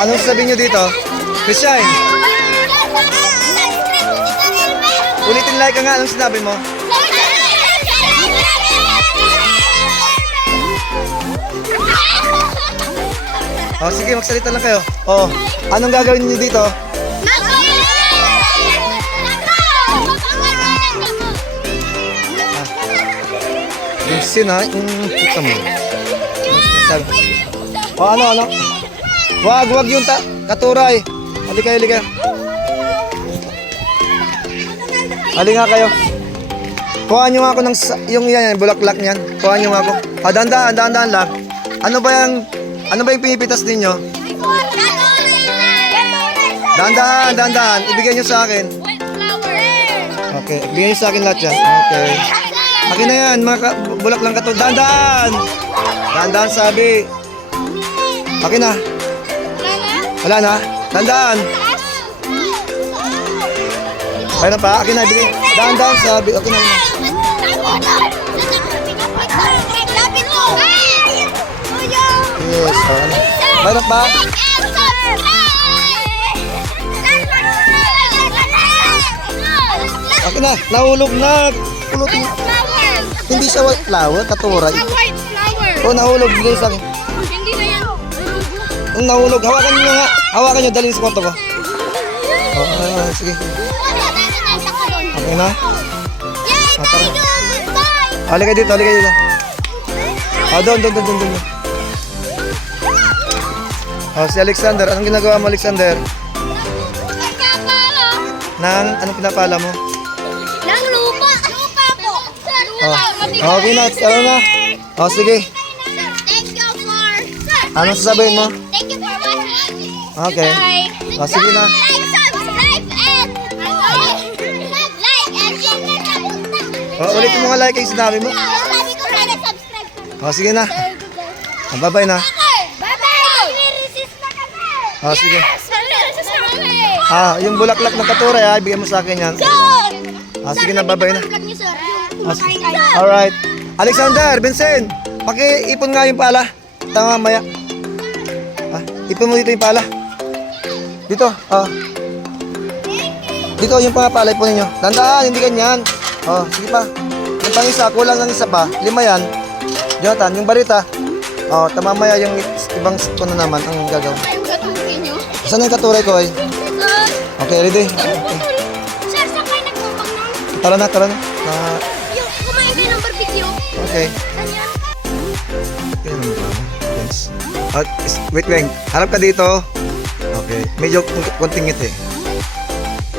Anong sasabihin nyo dito? Christian, ulitin like ka nga. Anong sinabi mo? Oh, sige, magsalita lang kayo. Oh, anong gagawin niyo dito? Yung sin ha, yung kita mo. Oh, ano? Wag yung katuray. Halika. Halika kayo. Kuhaan nyo nga ako ng, yung yan, bulaklak niyan. Kuhaan nyo nga ako. Ah, dahan-dahan lang. Ano ba yung pinipitas ninyo? Dahan-dahan. Ibigay nyo sa akin. Okay, ibigay nyo sa akin lahat yan. Okay. Akin na yan, mga bulaklak ka to. Dahan-dahan, sabi. Akin na. Wala na? Dahan-dahan. Kaya na pa? Akin na, ibigay. Dahan-dahan, sabi. Okay na. Yes, ano? Mayroon pa? Akin na, nahulog na. Pulutin. Hindi siya white flower, katuray. Oh, nahulog din sa akin. Hindi na yan. Ang nahulog, hawakan nyo nga. Hawakan nyo, dalhin sa kwarto ko. Sige. Okay na? Halika dito. Oh, doon. Oh, si Alexander. Anong ginagawa mo, Alexander? Anong pinapala mo? Nang lupa. Lupa po. Oh, okay na. Ano na? Oh, sige. Thank you for... Anong sasabihin mo? Thank you for watching. Okay. Oh, sige na. Like, subscribe, and... Like, and share. Oh, ulitin mo nga like yung sinabi mo. Sabi ko na subscribe. Oh, sige na. Bye-bye na. Bye-bye! Resist na kami! Oh, sige. Resist na kami! Yung bulaklak ng katuray, ibigay mo sa akin yan. Sige na, bye-bye na. Vlog niyo, sir. Alright. Alexander, Vincent, paki-ipon nga yung pala. Tama, maya. Ipon mo dito yung pala. Dito, Dito yung pala, ipunin nyo. Tandaan, hindi ganyan. Sige pa. Yung pang isa, kulang ng isa pa. 5 yan. Jonathan, yung barita. Tamamaya yung ibang na naman ang gagawin. Yung katuloy niyo. Saan yung katuray ko ay? Okay, ready? Sir, saan kayo nagpapang nun? Tara na. Yung kumain kayo ng barbecue. Okay. Saan yan? Yes. Wait. Harap ka dito. Okay. Medyo konting ngiti.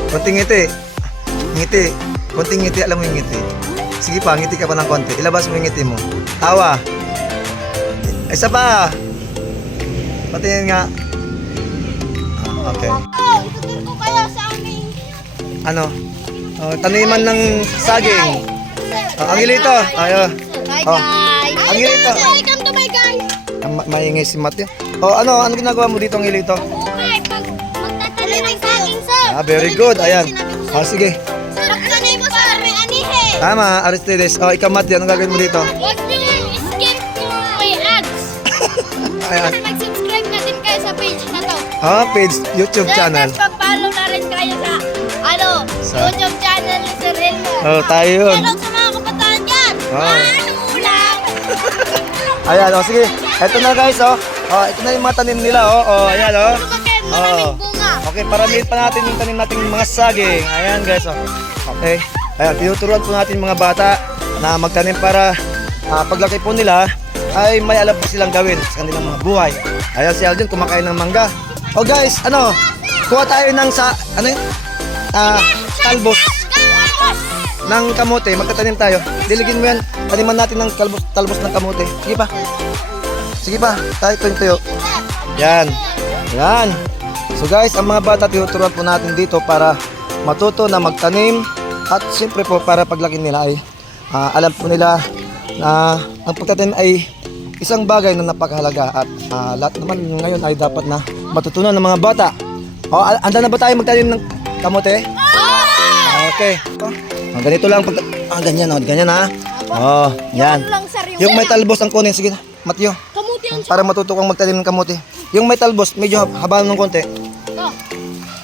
Konting ngiti. Konting ngiti. Alam mo yung ngiti. Sige pa, ngiti ka pa ng konti. Ilabas mo yung ngiti mo. Tawa. Isa pa. Patingin nga. Okay. Itutur ko kayo sa aming... Ano? Taniman ng saging. Ang ilito. Hi, Ang guys. ilito. Welcome to my guys. Maingay si Matthew. Ano ginagawa mo dito ang ilito? Okay, magtatanim ng saging, sir. Very good. Ayan. Sige. Sir, sanay mo, sir. May anihe. Tama, Aristides. Ikaw, Matthew, anong gagawin mo dito? Huwag niyo skip my ads. Ayan. Sir, mag-subscribe na din kayo sa page na to. Page, YouTube channel. Sir, pag-follow na rin kayo sa, Sa- YouTube channel ni Sir Elmo. Tayo yun. Hello sa mga kabataan dyan. Ano ulam? Ayan, sige. Ito na guys, ito na yung mga tanim nila, ayan, Maraming bunga. Okay, paramihin pa natin yung tanim nating mga saging. Ayan guys, Okay. Ayan, tinuturuan po natin yung mga bata na magtanim para paglaki po nila ay may alam po silang gawin sa kanilang mga buhay. Ayan, si Alden kumakain ng mangga. Guys, kuha tayo ng talbos ng kamote. Magtatanim tayo. Diligin mo yan. Taniman natin ng talbos ng kamote. Sige pa. Tayo tuyo. Yan. So guys, ang mga bata tinuturuan po natin dito para matuto na magtanim at siyempre po para paglaki nila ay alam po nila na ang pagtatanim ay isang bagay na napakahalaga at lahat naman ngayon ay dapat na matutunan ng mga bata. Anda na ba tayo magtanim ng kamote? Okay. Ganito lang pag ganyan ha. Yan. Yung may talbos ang kunin, sige na. Matyo. Kamuti Para matuto kang magtanim ng kamote. Yung may talbos, medyo haba ng konti. Ito.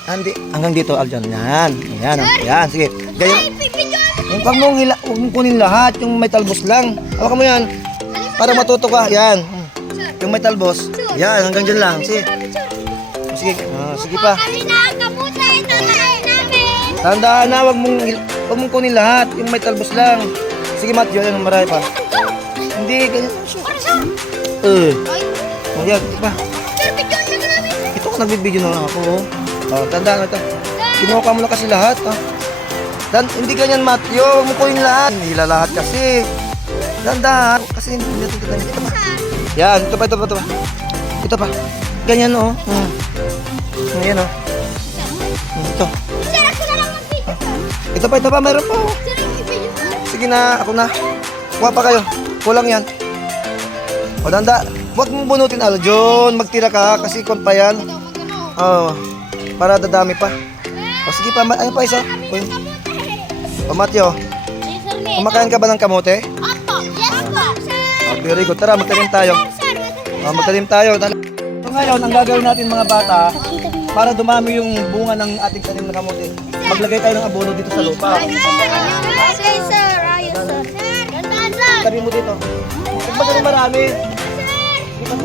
Hindi, hanggang dito, Aljon. Yan. Yan, yan. Sige. Ay, Ganyan. pipidyo. Huwag mong kunin lahat. Yung may talbos lang. Hawakan mo yan. Para matuto ka. Yan. Yung may talbos. Yan, hanggang dyan lang. Sige. Sige. Sige pa. Kami na ang kamuti. Tatanim namin. Tandaan na, huwag mong kunin lahat. Yung may talbos lang. Sige, Matthew. Yan, marami pa. Hindi, ganyan. Ano siya? Yan, sige pa. Sir, pidyon na namin. Ito ko nagbibideo na lang ako. Tandaan mo ito. Kinuha mo na kasi lahat. Hindi ganyan, Matthew. Huwag mo kunin lahat. Hindi lahat kasi. Tandaan. Kasi hindi natin ito. Ito pa. Yan, ito pa. Ito pa. Ganyan, oh. Ayan, oh. Ito. Sir, ako na lang mag-video. Ito pa. Mayroon pa, oh. Sir, mag-video na. Sige na, ako na. Kuha pa kayo. Kulang yan. O, danda. Huwag mong bunutin, Aljon. Magtira ka kasi kon pa yan. Para dadami pa. O, sige pa. Ayun pa isa. O, Matthew. Kumakain ka ba ng kamote? Opo. Yes po. Sir. Very good. Tara, magtanim tayo. Sir. Magtanim tayo. So ngayon, ang gagawin natin mga bata, para dumami yung bunga ng ating tanim na kamote, maglagay tayo ng abono dito sa lupa. Okay, sir. Ayos, sir. Gandaan, sir. Tabi mo dito. Huwag magaling marami.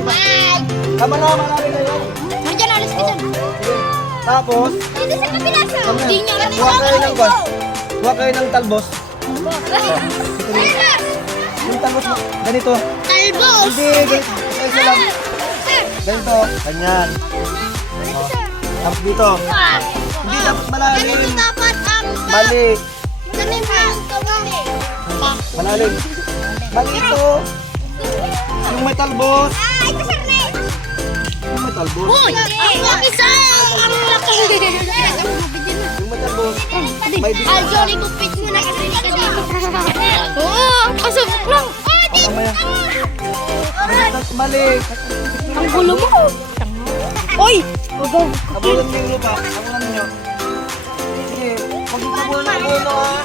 Bye. Tama na, marami na yun. Nandiyan, alis ka dyan. Sige. Tapos, Dito sa kabila, sir. Hindi niyo alam kuha kayo ng talbos. Yung talbos mo, ganito. Talbos. Hindi, ganito. Isa lang. Ganito, ganyan. Tapos dito. Hindi dapat malalim. Ganito dapat ang Mali. tanim ng kamote. Malalim. Mali ito. Yung may talbos. Ito, sir, Nate. Yung may talbos. Uy! Ang laki, sir! Ang laki! Yung may talbos. May dito. Aljori, gupit mo na kasi ka dito. Oo! Kasabok lang! Mamaya. Mali. Ang gulo mo! Uy! Abulan mo yung lupa. Abulan nyo. Sige. Huwag yung tabunan ng abono, ha.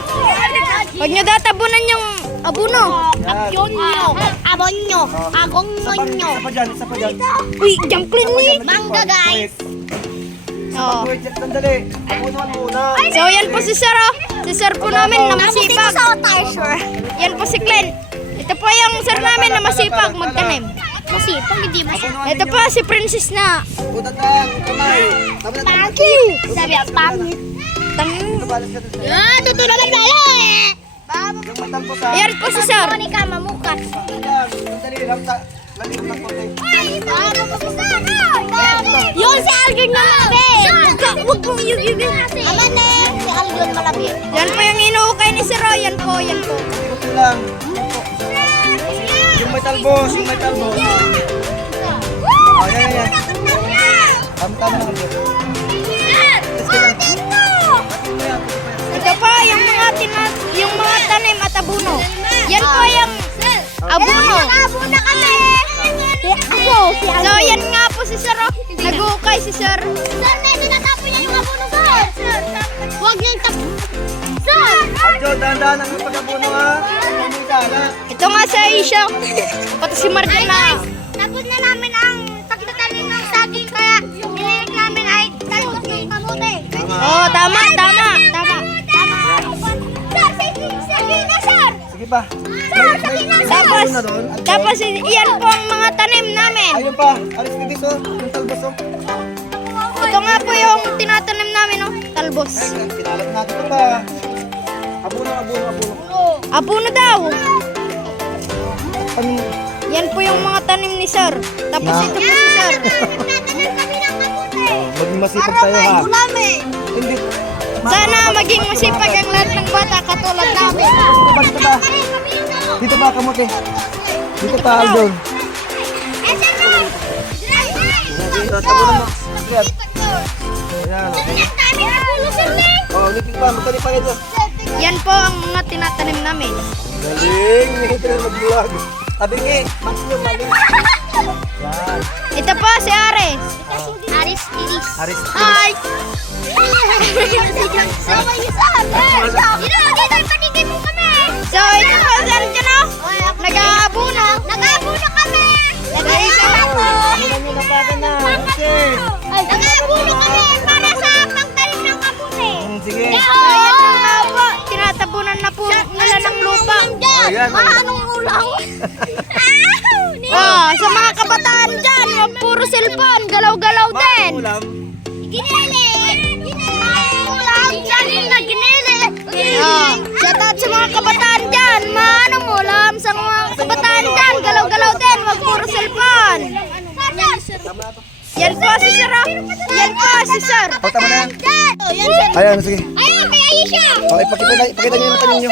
Huwag nyo databunan yung abuno. Yan. Abonyo. Abonyo. Agongonyo. Isa pa dyan. Uy, jangklin ni. Wait. Mangga, guys. Oh. Wait, sandali. Abunuan muna. So, yan po si Sir, oh. Si Sir po namin na masipag. Yan po si Glenn. Ito po yung Sir namin na masipag magtanim. Masipag, hindi masipag. Ito po si Princess na. Utatan. Kamay. Pangit. Sabi ang pangit. Balas ka dun. Ah, tutulungan tayo eh. Yung may talbos, ha. Yan po si Sir. Monica, mamukat. Yan. Sandali lang. Lalim ng konti. Yun si Algon na malapit. Huwag mong yugin. Aman na si Algon malapit. Yan po yung inuukay ni Sir. Yan po. Ikutin lang. Yung may talbos. Yan. Tama lang. Ito po yung mga tanim at abuno. Yan po yung abuno. Abuno kami. So yan nga po si Sir. Nag-uukay si Sir. Sir, tinatapon niya yung abuno, Sir. Huwag niyang tapon. Sir! Aljo, dahan-dahan ang pag-abuno, ha. Hindi ka, ha. Ito nga si Aisha. Pati si Martin na. Tapos na namin ang pagtatanim ng saging kaya nililit namin ay talbos ng kamote. Oo, tama. Sir, sige na, sir. Sige pa. Tapos iyan po ang mga tanim namin. Ayun pa. Alis ka dito. Yung talbos, oh. Ito nga po yung tinatanim namin, oh, talbos. Ay, kinalat natin ito pa. Abuno. Abuno daw. Ano? Yan po yung mga tanim ni Sir. Tapos ito po si Sir. Maging masipag tayo, ha. Hindi. Sana maging masipag ang lahat ng bata katulad namin. Dito ba, kamote? Dito pa, Aljon. Dito, tabunan mo. Yan. Ayan, okay. Oh, lipig pa. Magtanim pa ito. Yan po ang mga tinatanim namin. Galing. Hindi na mag-vlog. Sabi nga, maximum mali. Yan. Ito po si Aris. Aris Iris. Aris. Hi! So, ito po si Arjuna. Nag-aabuno. Nag-aabuno kami. Nag-aabuno wag puro cellphone, galaw-galaw din. Ulam. Ginili! Shout out sa mga kabataan dyan. Maano mo, alam sa mga kabataan dyan. Galaw-galaw din, wag puro cellphone. Yan po si Sir. Yan po si Sir. O, tama na yan. Ayan, sige. Ayun, kay Aisha. O, ipakita niyo yung mata ninyo.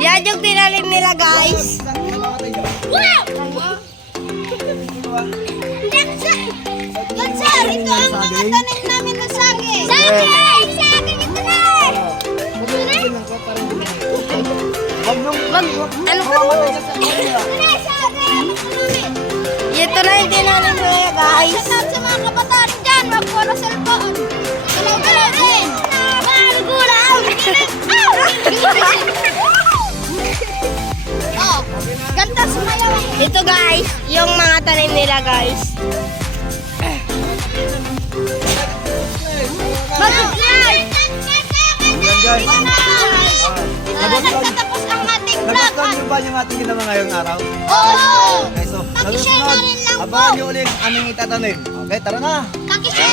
Yan yung tinalim nila, guys. Wow! Yan, sir. Ito ang mga tanim namin na saging. Saging! Saging ito na! Ano ka? Ito na yung tinalim nila, guys. Sa mga kabataan dyan, wag puro cellphone. Galaw-galaw din. Gulaw! Oh, ganda sumayaw. Ito guys, yung mga tanim nila guys. Mag-vlog! Ayan, guys. Nagtatapos ang ating vlog. Nagustuhan niyo ba yung ating ginawa ngayong araw? Oo! Okay, so, Pakishare nagustuhan. na rin lang po. Abangan niyo ulit ang aming itatanim. Okay, tara na. Pakishare